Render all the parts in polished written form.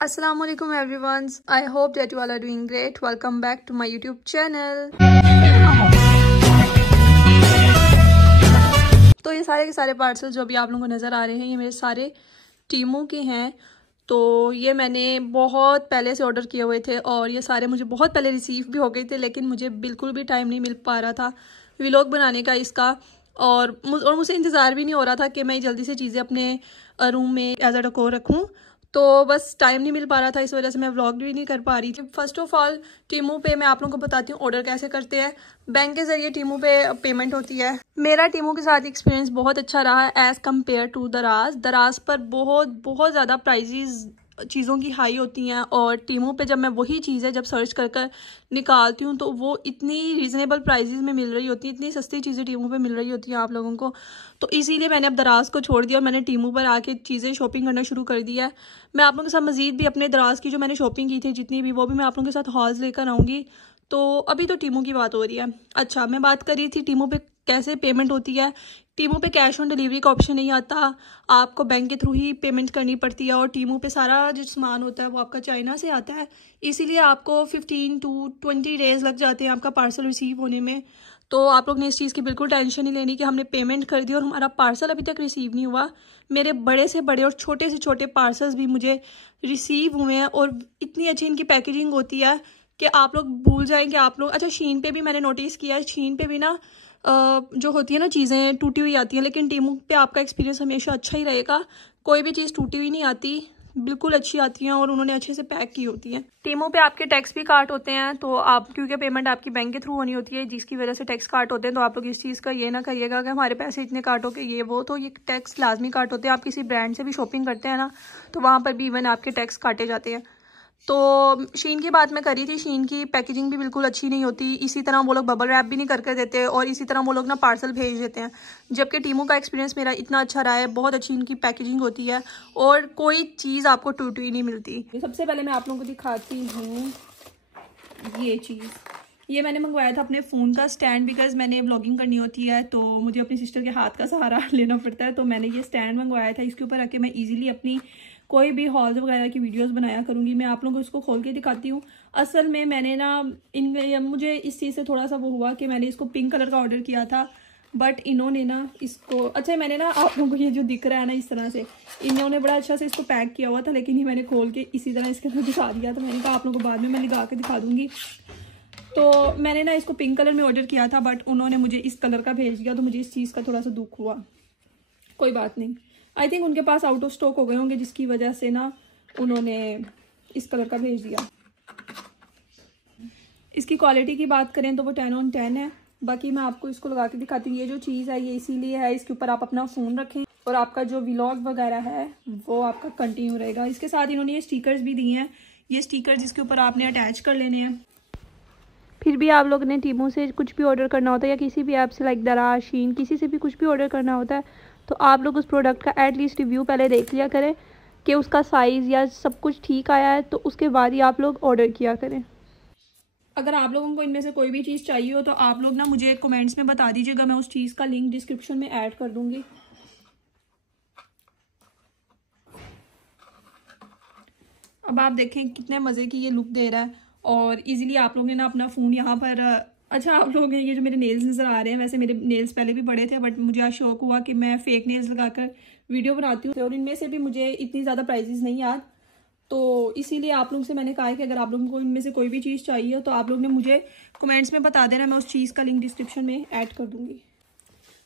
Assalamu alaikum everyone. I hope that you all are doing great. Welcome back to my YouTube channel. तो ये सारे के सारे parcel जो अभी आप लोगों को नज़र आ रहे हैं ये मेरे सारे टीमों के हैं। तो ये मैंने बहुत पहले से ऑर्डर किए हुए थे और ये सारे मुझे बहुत पहले रिसीव भी हो गए थे, लेकिन मुझे बिल्कुल भी टाइम नहीं मिल पा रहा था व्लॉग बनाने का इसका, और मुझे इंतज़ार भी नहीं हो रहा था कि मैं जल्दी से चीज़ें अपने रूम में एज अ डेकोर रखूँ। तो बस टाइम नहीं मिल पा रहा था, इस वजह से मैं व्लॉग भी नहीं कर पा रही थी। फर्स्ट ऑफ ऑल टीमू पे मैं आप लोगों को बताती हूँ ऑर्डर कैसे करते हैं। बैंक के जरिए टीमू पे पेमेंट होती है। मेरा टीमू के साथ एक्सपीरियंस बहुत अच्छा रहा है एज़ कम्पेयर टू दराज पर बहुत ज़्यादा प्राइजेज़ चीज़ों की हाई होती हैं, और टीमू पे जब मैं वही चीज़ें जब सर्च कर निकालती हूँ तो वो इतनी रीज़नेबल प्राइजेज़ में मिल रही होती है, इतनी सस्ती चीज़ें टीमू पे मिल रही होती हैं आप लोगों को। तो इसीलिए मैंने अब दराज को छोड़ दिया और मैंने टीमू पर आके चीज़ें शॉपिंग करना शुरू कर दिया है। मैं आप लोगों के साथ मज़ीद भी अपने दराज की जो मैंने शॉपिंग की थी जितनी भी, वो भी मैं आप लोगों के साथ हॉल्स लेकर आऊँगी। तो अभी तो टीमू की बात हो रही है। अच्छा, मैं बात कर रही थी टीमू पे कैसे पेमेंट होती है। टीमू पे कैश ऑन डिलीवरी का ऑप्शन नहीं आता, आपको बैंक के थ्रू ही पेमेंट करनी पड़ती है। और टीमू पे सारा जो सामान होता है वो आपका चाइना से आता है, इसीलिए आपको 15 to 20 डेज़ लग जाते हैं आपका पार्सल रिसीव होने में। तो आप लोग ने इस चीज़ की बिल्कुल टेंशन नहीं लेनी कि हमने पेमेंट कर दी और हमारा पार्सल अभी तक रिसीव नहीं हुआ। मेरे बड़े से बड़े और छोटे से छोटे पार्सल्स भी मुझे रिसीव हुए हैं, और इतनी अच्छी इनकी पैकेजिंग होती है कि आप लोग भूल जाएंगे आप लोग। अच्छा, शीन पे भी मैंने नोटिस किया है, शीन पे भी ना जो होती है ना चीज़ें टूटी हुई आती हैं, लेकिन टीमू पे आपका एक्सपीरियंस हमेशा अच्छा ही रहेगा। कोई भी चीज़ टूटी हुई नहीं आती, बिल्कुल अच्छी आती हैं और उन्होंने अच्छे से पैक की होती हैं। टीमू पे आपके टैक्स भी काट होते हैं, तो आप क्योंकि पेमेंट आपकी बैंक के थ्रू होनी होती है जिसकी वजह से टैक्स काट होते हैं। तो आप लोग इस चीज़ का ये ना करिएगा कि हमारे पैसे इतने काटो कि ये वो, तो ये टैक्स लाजमी काट होते हैं। आप किसी ब्रांड से भी शॉपिंग करते हैं ना तो वहाँ पर भी इवन आपके टैक्स काटे जाते हैं। तो शीन की बात मैं करी थी, शीन की पैकेजिंग भी बिल्कुल अच्छी नहीं होती। इसी तरह वो लोग बबल रैप भी नहीं करके देते, और इसी तरह वो लोग ना पार्सल भेज देते हैं। जबकि टीमू का एक्सपीरियंस मेरा इतना अच्छा रहा है, बहुत अच्छी इनकी पैकेजिंग होती है और कोई चीज़ आपको टूटी हुई नहीं मिलती। सबसे पहले मैं आप लोगों को दिखाती हूँ ये चीज़। ये मैंने मंगवाया था अपने फ़ोन का स्टैंड, बिकॉज मैंने व्लॉगिंग करनी होती है तो मुझे अपनी सिस्टर के हाथ का सहारा लेना पड़ता है। तो मैंने ये स्टैंड मंगवाया था, इसके ऊपर आके मैं ईजिली अपनी कोई भी हॉल्स वगैरह की वीडियोस बनाया करूँगी। मैं आप लोगों को इसको खोल के दिखाती हूँ। असल में मैंने ना मुझे इस चीज़ से थोड़ा सा वो हुआ कि मैंने इसको पिंक कलर का ऑर्डर किया था, बट इन्होंने ना इसको, अच्छा मैंने ना आप लोगों को ये जो दिख रहा है ना इस तरह से, इन्होंने बड़ा अच्छा से इसको पैक किया हुआ था, लेकिन ये मैंने खोल के इसी तरह इसके अंदर दिखा दिया। तो मैंने कहा आप लोगों को बाद में मैं लगा के दिखा दूँगी। तो मैंने ना इसको पिंक कलर में ऑर्डर किया था, बट उन्होंने मुझे इस कलर का भेज दिया, तो मुझे इस चीज़ का थोड़ा सा दुख हुआ। कोई बात नहीं, आई थिंक उनके पास आउट ऑफ स्टॉक हो गए होंगे, जिसकी वजह से ना उन्होंने इस कलर का भेज दिया। इसकी क्वालिटी की बात करें तो वो 10 on 10 है। बाकी मैं आपको इसको लगा के दिखाती हूँ। ये जो चीज़ है ये इसीलिए है, इसके ऊपर आप अपना फ़ोन रखें और आपका जो व्लॉग वगैरह है वो आपका कंटिन्यू रहेगा। इसके साथ इन्होंने ये स्टिकर्स भी दिए हैं, ये स्टिकर जिसके ऊपर आपने अटैच कर लेने हैं। फिर भी आप लोग ने टीमू से कुछ भी ऑर्डर करना होता है या किसी भी ऐप से लाइक दराज, शीन, किसी से भी कुछ भी ऑर्डर करना होता है, तो आप लोग उस प्रोडक्ट का एटलीस्ट रिव्यू पहले देख लिया करें कि उसका साइज़ या सब कुछ ठीक आया है, तो उसके बाद ही आप लोग ऑर्डर किया करें। अगर आप लोगों को इनमें से कोई भी चीज़ चाहिए हो तो आप लोग ना मुझे कमेंट्स में बता दीजिएगा, मैं उस चीज़ का लिंक डिस्क्रिप्शन में ऐड कर दूँगी। अब आप देखें कितने मज़े की ये लुक दे रहा है, और इजीली आप लोगों ने ना अपना फ़ोन यहाँ पर, अच्छा आप लोग ये जो मेरे नेल्स नज़र आ रहे हैं, वैसे मेरे नेल्स पहले भी बड़े थे, बट मुझे आज शौक हुआ कि मैं फ़ेक नेल्स लगाकर वीडियो बनाती हूँ, और इनमें से भी मुझे इतनी ज़्यादा प्राइजेज़ नहीं याद, तो इसीलिए आप लोगों से मैंने कहा है कि अगर आप लोगों को इनमें से कोई भी चीज़ चाहिए हो तो आप लोग ने मुझे कमेंट्स में बता देना, मैं उस चीज़ का लिंक डिस्क्रिप्शन में ऐड कर दूँगी।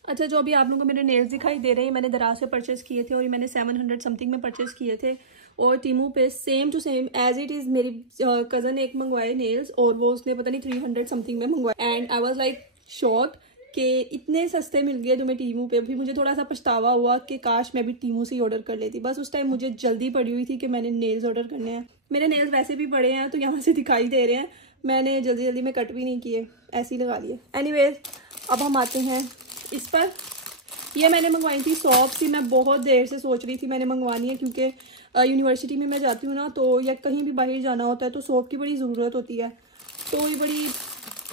अच्छा, जो अभी आप लोगों को मेरे नेल्स दिखाई दे रहे हैं मैंने दराज से परचेज़ किए थे, और ये मैंने 700 समथिंग में परचेज़ किए थे। और टीमू पे same to same as it is मेरी कज़न एक मंगवाए नेल्स, और वो उसने पता नहीं 300 समथिंग में मंगवाए, and I was like shocked कि इतने सस्ते मिल गए जो मैं टीमू पे। फिर मुझे थोड़ा सा पछतावा हुआ कि काश मैं भी टीमू से ही ऑर्डर कर लेती, बस उस टाइम मुझे जल्दी पड़ी हुई थी कि मैंने नेल्स ऑर्डर करने हैं। मेरे नेल्स वैसे भी बड़े हैं तो यहाँ से दिखाई दे रहे हैं, मैंने जल्दी जल्दी में कट भी नहीं किए, ऐसे ही लगा लिए। एनीवेज, अब हम आते हैं इस पर। ये मैंने मंगवाई थी सॉफ्ट सी, मैं बहुत देर से सोच रही थी मैंने मंगवानी है, क्योंकि यूनिवर्सिटी में मैं जाती हूँ ना, तो या कहीं भी बाहर जाना होता है तो सॉफ्ट की बड़ी ज़रूरत होती है, तो ये बड़ी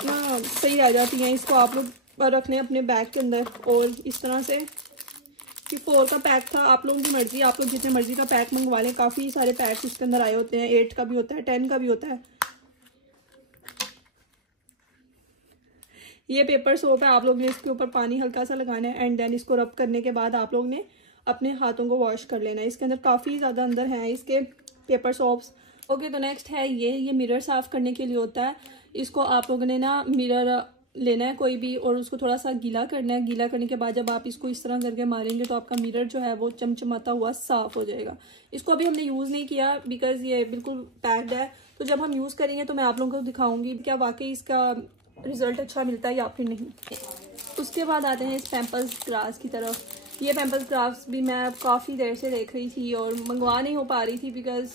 ना सही रह जाती हैं। इसको आप लोग रख लें अपने बैग के अंदर, और इस तरह से ये 4 का पैक था। आप लोगों की मर्जी, आप लोग जितने मर्जी का पैक मंगवा लें। काफ़ी सारे पैक्स इसके अंदर आए होते हैं। 8 का भी होता है, 10 का भी होता है। ये पेपर सोप है। आप लोग ने इसके ऊपर पानी हल्का सा लगाना है एंड देन इसको रब करने के बाद आप लोग ने अपने हाथों को वॉश कर लेना है। इसके अंदर काफ़ी ज़्यादा अंदर हैं इसके पेपर सोप्स। ओके, तो नेक्स्ट है ये मिरर साफ़ करने के लिए होता है। इसको आप लोगों ने ना मिरर लेना है कोई भी और उसको थोड़ा सा गीला करना है। गीला करने के बाद जब आप इसको इस तरह करके मारेंगे तो आपका मिरर जो है वो चमचमाता हुआ साफ़ हो जाएगा। इसको अभी हमने यूज़ नहीं किया बिकॉज ये बिल्कुल पैक्ड है। तो जब हम यूज़ करेंगे तो मैं आप लोगों को दिखाऊंगी क्या वाकई इसका रिज़ल्ट अच्छा मिलता है या फिर नहीं। उसके बाद आते हैं इस पैम्पर्स ग्रास की तरफ। ये पैम्पर्स ग्रास भी मैं काफ़ी देर से देख रही थी और मंगवा नहीं हो पा रही थी बिकॉज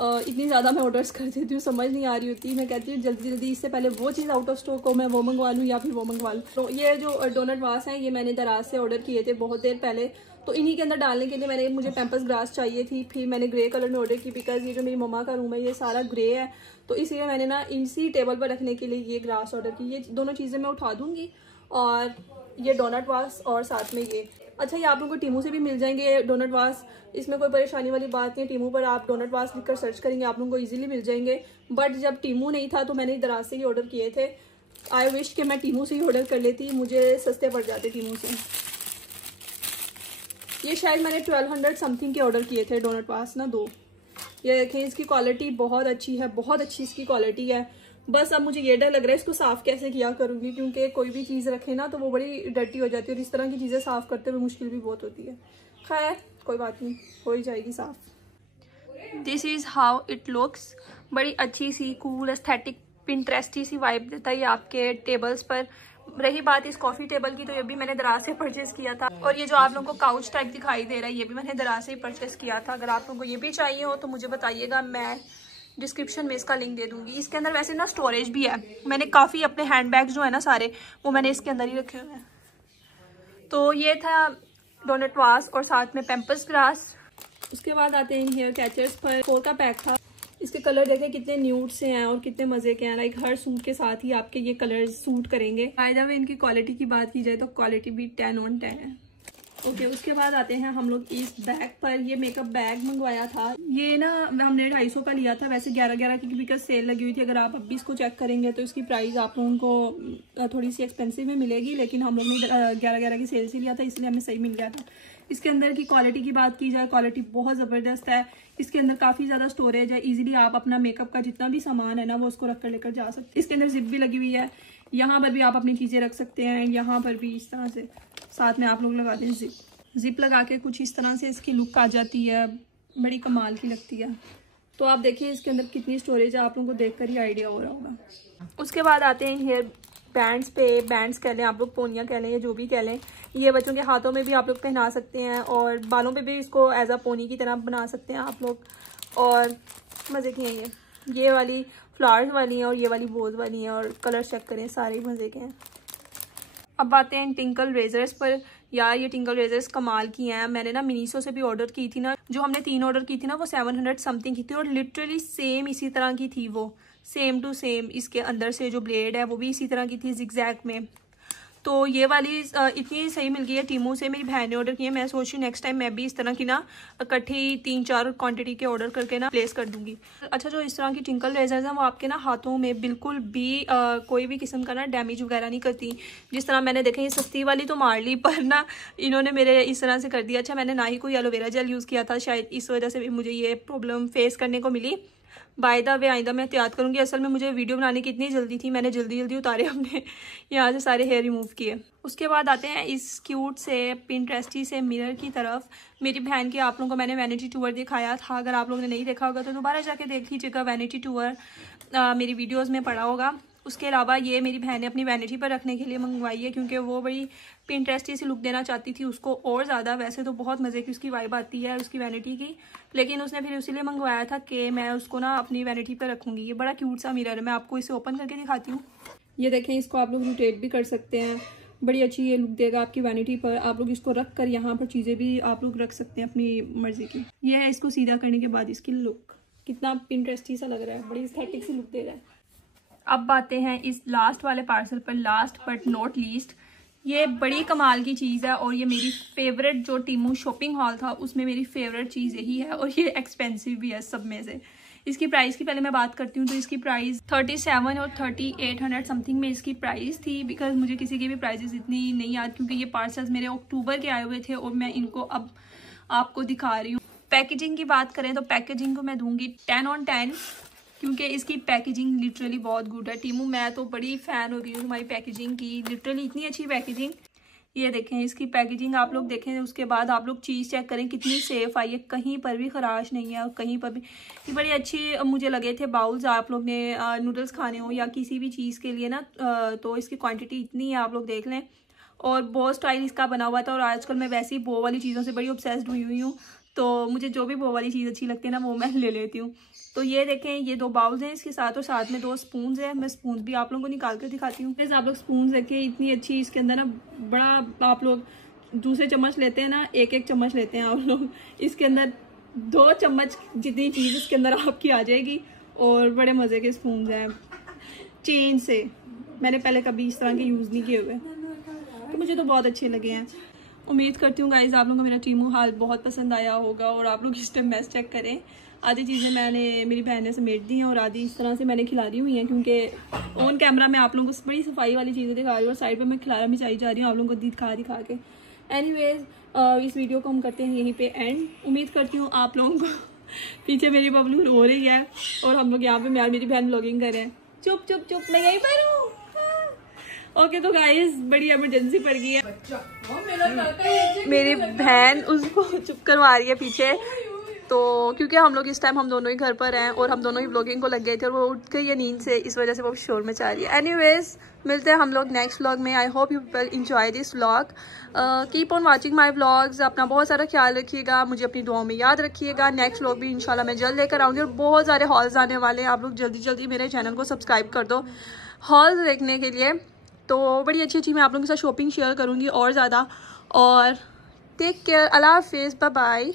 इतनी ज़्यादा मैं ऑर्डर्स कर देती हूँ, समझ नहीं आ रही होती। मैं कहती हूँ जल्दी जल्दी इससे पहले वो चीज़ आउट ऑफ स्टॉक हो, मैं वो मंगवा लूँ या फिर वो मंगवा लूँ। तो ये जो डोनट वास हैं ये मैंने दराज से ऑर्डर किए थे बहुत देर पहले। तो इन्हीं के अंदर डालने के लिए मुझे पैम्पर्स ग्रास चाहिए थी। फिर मैंने ग्रे कलर में ऑर्डर की बिकॉज ये जो मेरी मम्मा का रूम है ये सारा ग्रे है। तो इसलिए मैंने ना इसी टेबल पर रखने के लिए ये ग्रास ऑर्डर की। ये दोनों चीज़ें मैं उठा दूँगी और ये डोनट वास और साथ में ये। अच्छा, ये आप लोगों को टीमू से भी मिल जाएंगे डोनट वास। इसमें कोई परेशानी वाली बात नहीं है। टीमू पर आप डोनट वास लिखकर सर्च करेंगे आप लोगों को इजीली मिल जाएंगे। बट जब टीमू नहीं था तो मैंने दराज से ही ऑर्डर किए थे। आई विश कि मैं टीमू से ही ऑर्डर कर लेती, मुझे सस्ते पड़ जाते टीमू से। ये शायद मैंने 1200 समथिंग के ऑर्डर किए थे डोनट वास ना 2। ये देखें, इसकी क्वालिटी बहुत अच्छी है, बहुत अच्छी इसकी क्वालिटी है। बस अब मुझे ये डर लग रहा है इसको साफ़ कैसे किया करूँगी क्योंकि कोई भी चीज़ रखे ना तो वो बड़ी डर्टी हो जाती है और इस तरह की चीज़ें साफ़ करते हुए मुश्किल भी बहुत होती है। खैर कोई बात नहीं, हो ही जाएगी साफ़। This is how it looks. बड़ी अच्छी सी कूल एस्थेटिक पिंटरेस्टी सी वाइब देता है ये आपके टेबल्स पर। रही बात इस कॉफ़ी टेबल की तो ये भी मैंने दराज से परचेज़ किया था। और ये जो आप लोगों को काउच टाइप दिखाई दे रहा है ये भी मैंने दराज से ही परचेज़ किया था। अगर आप लोगों को ये भी चाहिए हो तो मुझे बताइएगा, मैं डिस्क्रिप्शन में इसका लिंक दे दूंगी। इसके अंदर वैसे ना स्टोरेज भी है। मैंने काफ़ी अपने हैंड बैग्स जो है ना सारे वो मैंने इसके अंदर ही रखे हुए हैं। तो ये था डोनट वास और साथ में पैम्पर्स ग्रास। उसके बाद आते हैं इन हेयर कैचर्स पर। 4 का पैक था। इसके कलर देखें कितने न्यूड से हैं और कितने मज़े के हैं। लाइक हर सूट के साथ ही आपके ये कलर्स सूट करेंगे। फायदा में इनकी क्वालिटी की बात की जाए तो क्वालिटी भी 10 on 10 है। ओके, उसके बाद आते हैं हम लोग इस बैग पर। ये मेकअप बैग मंगवाया था। ये ना हमने 250 का लिया था, वैसे 11 की बिकॉज सेल लगी हुई थी। अगर आप अभी इसको चेक करेंगे तो इसकी प्राइस आप लोगों को थोड़ी सी एक्सपेंसिव में मिलेगी, लेकिन हम लोग ने 11 की सेल से लिया था इसलिए हमें सही मिल गया था। इसके अंदर की क्वालिटी की बात की जाए, क्वालिटी बहुत ज़बरदस्त है। इसके अंदर काफ़ी ज़्यादा स्टोरेज है। इजीली आप अपना मेकअप का जितना भी सामान है ना वो उसको रख कर लेकर जा सकते हैं। इसके अंदर जिप भी लगी हुई है। यहाँ पर भी आप अपनी चीज़ें रख सकते हैं। यहाँ पर भी इस तरह से साथ में आप लोग लगाते हैं जिप लगा के कुछ इस तरह से इसकी लुक आ जाती है। बड़ी कमाल की लगती है। तो आप देखिए इसके अंदर कितनी स्टोरेज है, आप लोगों को देखकर ही आइडिया हो रहा होगा। उसके बाद आते हैं हेयर बैंड्स पे। बैंड्स कह लें आप लोग, पोनियाँ कह लें या जो भी कह लें। ये बच्चों के हाथों में भी आप लोग पहना सकते हैं और बालों पे भी इसको एज अ पोनी की तरह बना सकते हैं आप लोग। और मज़े की हैं ये वाली फ्लावर्स वाली हैं और ये वाली बोज वाली हैं और कलर चेक करें सारे मज़े के हैं। अब आते हैं टिंकल रेजर्स पर। यार ये टिंकल रेजर्स कमाल की हैं। मैंने ना मिनीसो से भी ऑर्डर की थी ना, जो हमने 3 ऑर्डर की थी ना वो 700 समथिंग की थी और लिटरली सेम इसी तरह की थी वो, सेम टू सेम। इसके अंदर से जो ब्लेड है वो भी इसी तरह की थी जिगजैग में। तो ये वाली इतनी सही मिल गई है टीमू से। मेरी बहन ने ऑर्डर की है। मैं सोच रही हूँ नेक्स्ट टाइम मैं भी इस तरह की ना इकट्ठी 3-4 क्वांटिटी के ऑर्डर करके ना प्लेस कर दूंगी। अच्छा, जो इस तरह की टिंकल रेजर्स हैं वो आपके ना हाथों में बिल्कुल भी कोई भी किस्म का ना डैमेज वगैरह नहीं करती। जिस तरह मैंने देखे ये सस्ती वाली तो मार ली, पर ना इन्होंने मेरे इस तरह से कर दिया। अच्छा, मैंने ना ही कोई एलोवेरा जेल यूज़ किया था, शायद इस वजह से भी मुझे ये प्रॉब्लम फेस करने को मिली। बाय द वे आइंदा मैं एहतियात करूँगी। असल में मुझे वीडियो बनाने की इतनी जल्दी थी, मैंने जल्दी जल्दी उतारे अपने यहाँ से सारे हेयर रिमूव किए। उसके बाद आते हैं इस क्यूट से पिंटरेस्टी से मिरर की तरफ। मेरी बहन के आप लोगों को मैंने वैनिटी टूर दिखाया था। अगर आप लोगों ने नहीं देखा होगा तो दोबारा जाके देख लीजिएगा। वैनिटी टूर मेरी वीडियोज़ में पड़ा होगा। उसके अलावा ये मेरी बहन ने अपनी वैनिटी पर रखने के लिए मंगवाई है क्योंकि वो बड़ी पिंटरेस्टी सी लुक देना चाहती थी उसको और ज़्यादा। वैसे तो बहुत मज़े की उसकी वाइब आती है उसकी वैनिटी की, लेकिन उसने फिर इसीलिए मंगवाया था कि मैं उसको ना अपनी वैनिटी पर रखूँगी। ये बड़ा क्यूट सा मिरर है, मैं आपको इसे ओपन करके दिखाती हूँ। ये देखें, इसको आप लोग रोटेट भी कर सकते हैं। बड़ी अच्छी ये लुक देगा आपकी वैनिटी पर। आप लोग इसको रख कर यहाँ पर चीज़ें भी आप लोग रख सकते हैं अपनी मर्ज़ी की। ये है इसको सीधा करने के बाद इसकी लुक, कितना पिंटरेस्टी सा लग रहा है, बड़ी एस्थेटिक सी लुक दे रहा है। अब आते हैं इस लास्ट वाले पार्सल पर, लास्ट बट नॉट लीस्ट। ये बड़ी कमाल की चीज़ है और ये मेरी फेवरेट जो टीमू शॉपिंग हॉल था उसमें मेरी फेवरेट चीज़ यही है और ये एक्सपेंसिव भी है सब में से। इसकी प्राइस की पहले मैं बात करती हूँ तो इसकी प्राइस 37 और 3800 समथिंग में इसकी प्राइस थी। बिकॉज मुझे किसी की भी प्राइसेस इतनी नहीं याद क्योंकि ये पार्सल्स मेरे अक्टूबर के आए हुए थे और मैं इनको अब आपको दिखा रही हूँ। पैकेजिंग की बात करें तो पैकेजिंग को मैं दूंगी 10 on 10 क्योंकि इसकी पैकेजिंग लिटरली बहुत गुड है। टीमू मैं तो बड़ी फ़ैन हो गई हूँ तुम्हारी पैकेजिंग की, लिटरली इतनी अच्छी पैकेजिंग। ये देखें इसकी पैकेजिंग आप लोग देखें, उसके बाद आप लोग चीज़ चेक करें कितनी सेफ़ आई है, कहीं पर भी ख़राश नहीं है और कहीं पर भी ये बड़ी अच्छी मुझे लगे थे। बाउल्स आप लोग ने नूडल्स खाने हो या किसी भी चीज़ के लिए ना तो इसकी क्वांटिटी इतनी है आप लोग देख लें। और बहुत स्टाइल इसका बना हुआ था और आजकल मैं वैसे ही बो वाली चीज़ों से बड़ी ऑब्सेस्ड हुई हूँ तो मुझे जो भी बो वाली चीज़ अच्छी लगती है ना वो मैं ले लेती हूँ। तो ये देखें ये 2 बाउल्स हैं इसके साथ और साथ में 2 स्पून्स हैं। मैं स्पून्स भी आप लोगों को निकाल कर दिखाती हूँ। जैसे आप लोग स्पून्स देखें इतनी अच्छी इसके अंदर ना बड़ा आप लोग दूसरे चम्मच लेते हैं ना, एक चम्मच लेते हैं आप लोग, इसके अंदर 2 चम्मच जितनी चीज़ इसके अंदर आपकी आ जाएगी। और बड़े मज़े के स्पून्स हैं चेन से, मैंने पहले कभी इस तरह के यूज़ नहीं किए हुए तो मुझे तो बहुत अच्छे लगे हैं। उम्मीद करती हूँ गाइज आप लोगों को मेरा टीमू हाल बहुत पसंद आया होगा और आप लोग इस टाइम मैच चेक करें। आधी चीज़ें मैंने मेरी बहन ने समेट दी हैं और आधी इस तरह से मैंने खिला दी हुई हैं क्योंकि ऑन कैमरा मैं आप लोगों को बड़ी सफाई वाली चीज़ें दिखा रही हूँ और साइड पे मैं खिलाना मिचाई जा रही हूँ आप लोगों को दिखा के। एनीवेज इस वीडियो को हम करते हैं यहीं पे एंड। उम्मीद करती हूँ आप लोगों को पीछे मेरी बबलू रो रही है और हम लोग यहाँ पे मैं और मेरी बहन व्लॉगिंग कर रहे हैं। चुप चुप चुप मैं यहीं पर हूँ। ओके तो गाइस बड़ी इमरजेंसी पड़ गई है, मेरी बहन उसको चुप करवा रही है पीछे। तो क्योंकि हम लोग इस टाइम हम दोनों ही घर पर हैं और हम दोनों ही व्लॉगिंग को लग गए थे और वो उठ गई है नींद से, इस वजह से वो शोर मचा रही है। एनीवेज मिलते हैं हम लोग नेक्स्ट व्लॉग में। I hope you will enjoy this vlog. Keep on watching my vlogs. अपना बहुत सारा ख्याल रखिएगा, मुझे अपनी दुआओं में याद रखिएगा। नेक्स्ट व्लॉग भी इंशाल्लाह मैं जल्द लेकर आऊँगी और बहुत सारे हॉल्स आने वाले हैं। आप लोग जल्दी जल्दी मेरे चैनल को सब्सक्राइब कर दो हॉल्स देखने के लिए। तो बड़ी अच्छी अच्छी मैं आप लोगों के साथ शॉपिंग शेयर करूँगी और ज़्यादा। और टेक केयर, अल्लाह हाफिज़, बाय बाय।